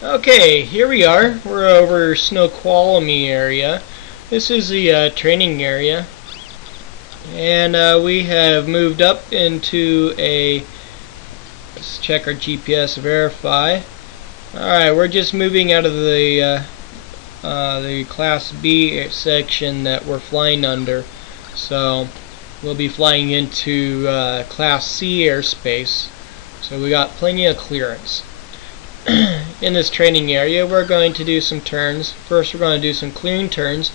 Okay, here we are. We're over Snoqualmie area. This is the training area, and we have moved up into a. Let's check our GPS verify. Alright, we're just moving out of the Class B section that we're flying under. So we'll be flying into Class C airspace. So we got plenty of clearance. In this training area, we're going to do some turns. First, we're going to do some clearing turns,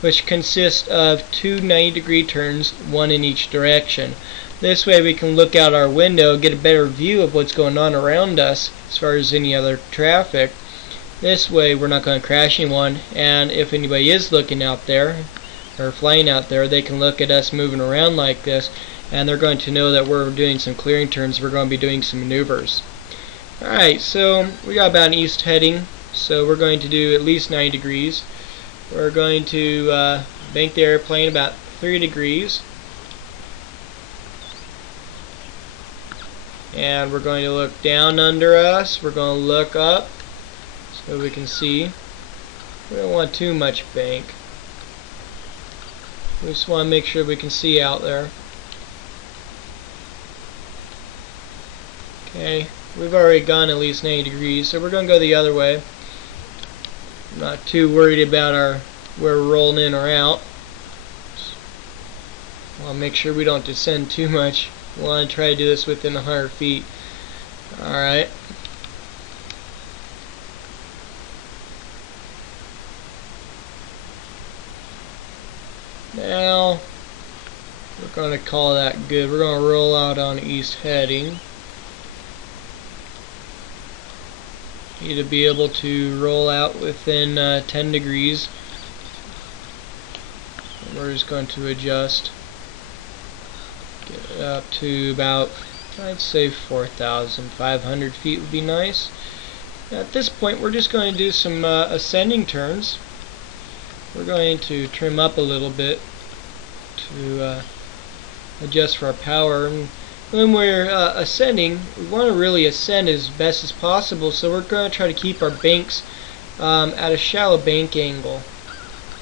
which consist of two 90-degree turns, one in each direction. This way we can look out our window, get a better view of what's going on around us as far as any other traffic. This way we're not going to crash anyone, and if anybody is looking out there or flying out there, they can look at us moving around like this, and they're going to know that we're doing some clearing turns. We're going to be doing some maneuvers. Alright, so we got about an east heading, so we're going to do at least 90 degrees. We're going to bank the airplane about 3 degrees. And we're going to look down under us. We're going to look up so we can see. We don't want too much bank. We just want to make sure we can see out there. Okay, we've already gone at least 90 degrees, so we're going to go the other way. I'm not too worried about where we're rolling in or out. Want to make sure we don't descend too much. We want to try to do this within 100 feet. Alright. Now, we're going to call that good. We're going to roll out on east heading. Need to be able to roll out within 10 degrees. We're just going to adjust. Get it up to about, I'd say 4,500 feet would be nice. At this point, we're just going to do some ascending turns. We're going to trim up a little bit to adjust for our power. And when we're ascending, we want to really ascend as best as possible, so we're going to try to keep our banks at a shallow bank angle.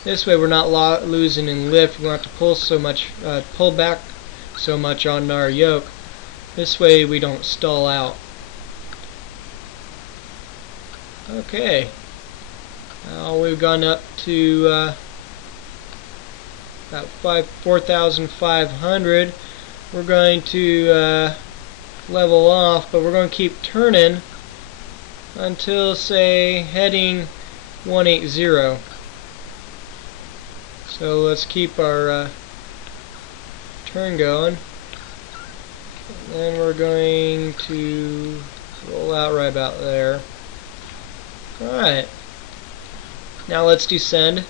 This way we're not losing in lift. We don't have to pull back so much on our yoke. This way we don't stall out. Okay. Now we've gone up to about 4,500. We're going to level off, but we're going to keep turning until, say, heading 180. So let's keep our turn going. And then we're going to roll out right about there. Alright. Now let's descend.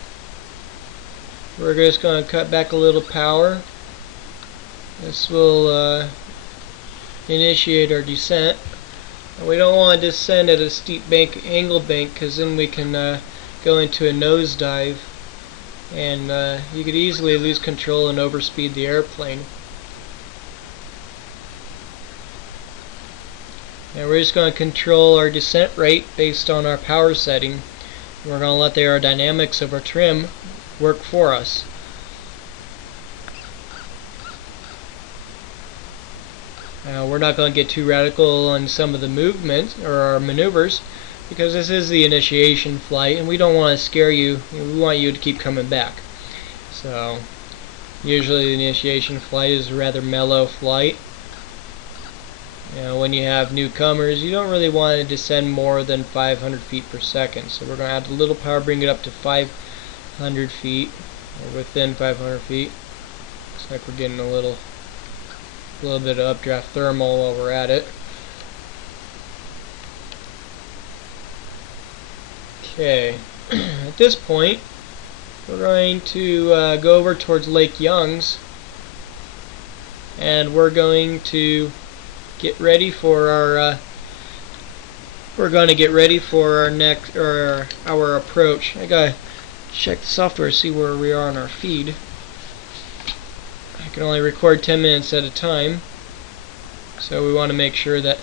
We're just going to cut back a little power. This will initiate our descent. And we don't want to descend at a steep angle bank, because then we can go into a nosedive, and you could easily lose control and overspeed the airplane. And we're just going to control our descent rate based on our power setting. We're going to let the aerodynamics of our trim work for us. Now, we're not going to get too radical on some of the movements or our maneuvers, because this is the initiation flight and we don't want to scare you. We want you to keep coming back. So usually the initiation flight is a rather mellow flight. When you have newcomers, you don't really want to descend more than 500 feet per second. So we're going to add a little power, bring it up to 500 feet, or within 500 feet. Looks like we're getting a little bit of updraft thermal while we're at it. Okay, at this point, we're going to go over towards Lake Young's, and we're going to get ready for our next our approach. I gotta check the software, see where we are on our feed. I can only record 10 minutes at a time, so we want to make sure that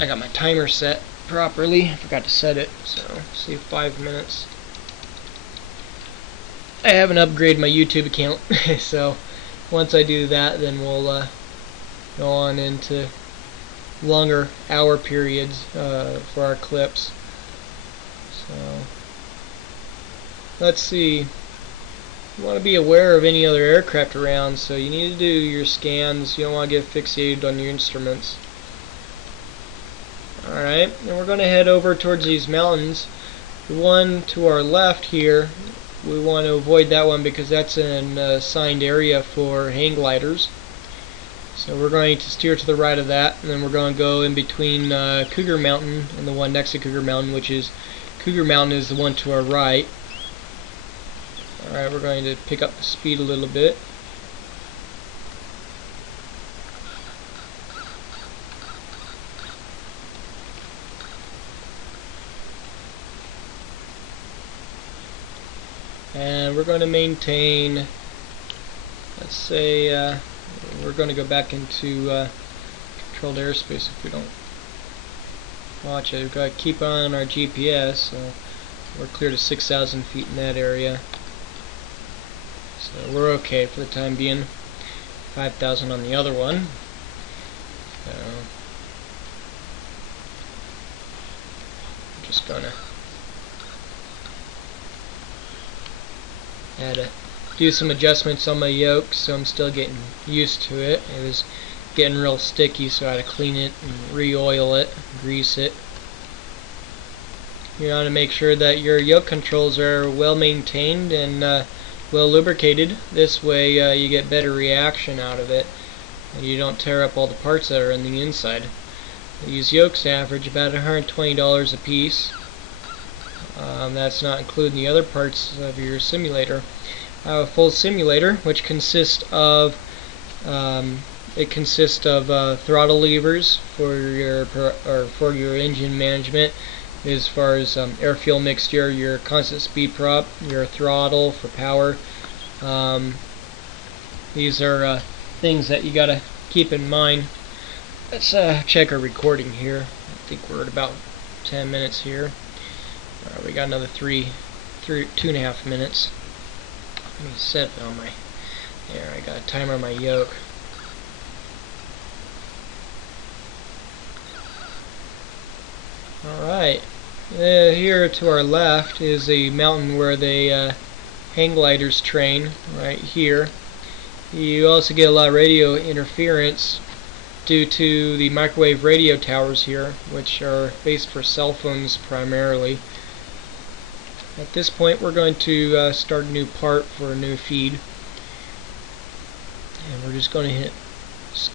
I got my timer set. properly. I forgot to set it, so see 5 minutes. I haven't upgraded my YouTube account, so once I do that, then we'll go on into longer hour periods for our clips. So let's see. You want to be aware of any other aircraft around, so you need to do your scans. You don't want to get fixated on your instruments. Alright, and we're going to head over towards these mountains. The one to our left here, we want to avoid that one because that's an assigned area for hang gliders. So we're going to steer to the right of that, and then we're going to go in between Cougar Mountain and the one next to Cougar Mountain, which is Cougar Mountain is the one to our right. Alright, we're going to pick up the speed a little bit. And we're going to maintain, let's say, we're going to go back into controlled airspace if we don't watch it. We've got to keep on our GPS, so we're clear to 6,000 feet in that area. So we're okay for the time being. 5,000 on the other one. So I'm just gonna had to do some adjustments on my yoke, so I'm still getting used to it. It was getting real sticky, so I had to clean it and re-oil it, grease it. You want to make sure that your yoke controls are well maintained and well lubricated. This way you get better reaction out of it and you don't tear up all the parts that are on the inside. These yokes average about $120 a piece. That's not including the other parts of your simulator. I have a full simulator which consists of throttle levers for your engine management, as far as air fuel mixture, your constant speed prop, your throttle for power. These are things that you gotta keep in mind. Let's check our recording here. I think we're at about 10 minutes here. We got another 2.5 minutes. Let me set it on my. There, I got a timer on my yoke. Alright. Here to our left is a mountain where the hang gliders train, right here. You also get a lot of radio interference due to the microwave radio towers here, which are based for cell phones primarily. At this point we're going to start a new part for a new feed, and we're just going to hit